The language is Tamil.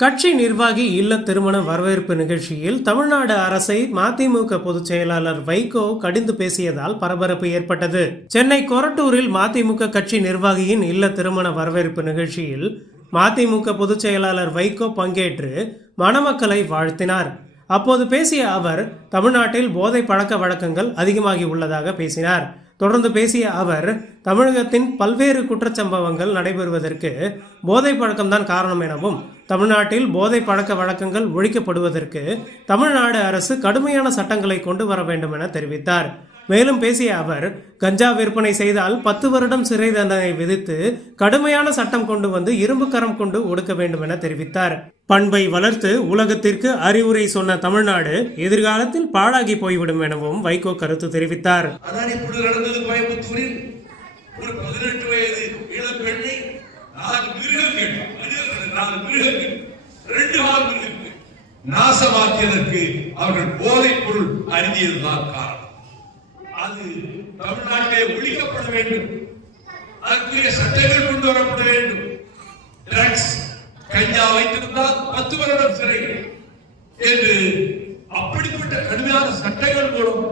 கட்சி நிர்வாகி இல்ல திருமண வரவேற்பு நிகழ்ச்சியில் தமிழ்நாடு அரசை மதிமுக பொதுச் செயலாளர் வைகோ கடிந்து பேசியதால் பரபரப்பு ஏற்பட்டது. சென்னை கொரட்டூரில் மதிமுக கட்சி நிர்வாகியின் இல்ல திருமண வரவேற்பு நிகழ்ச்சியில் மதிமுக பொதுச் செயலாளர் வைகோ பங்கேற்று மணமக்களை வாழ்த்தினார். அப்போது பேசிய அவர், தமிழ்நாட்டில் போதை பழக்க வழக்கங்கள் அதிகமாகி உள்ளதாக பேசினார். தொடர்ந்து பேசிய அவர், தமிழகத்தின் பல்வேறு குற்றச்சம்பவங்கள் நடைபெறுவதற்கு போதை பழக்கம்தான் காரணம் எனவும், தமிழ்நாட்டில் போதை பழக்க வழக்கங்கள் ஒழிக்கப்படுவதற்கு தமிழ்நாடு அரசு கடுமையான சட்டங்களை கொண்டு வர வேண்டும் என தெரிவித்தார். மேலும் பேசிய அவர், கஞ்சா விற்பனை செய்தால் 10 வருடம் சிறை தண்டனை விதித்து கடுமையான சட்டம் கொண்டு வந்து இரும்பு கரம் கொண்டு ஒடுக்க வேண்டும் என தெரிவித்தார். பண்பை வளர்த்து உலகத்திற்கு அறிவுரை சொன்ன தமிழ்நாடு எதிர்காலத்தில் பாழாகி போய்விடும் எனவும் வைகோ கருத்து தெரிவித்தார். நாசமாக்கியதற்கு அவர்கள் போதைப் பொருள் அருந்தியதுதான் காரணம். அது தமிழ்நாட்டிலே ஒழிக்கப்பட வேண்டும். அதற்குரிய சட்டங்கள் கொண்டு வரப்பட வேண்டும். ட்ரக்ஸ், கஞ்சா வைத்திருந்தால் 10 வருடம் சிறை என்று அப்படிப்பட்ட கடுமையான சட்டங்கள் மூலம்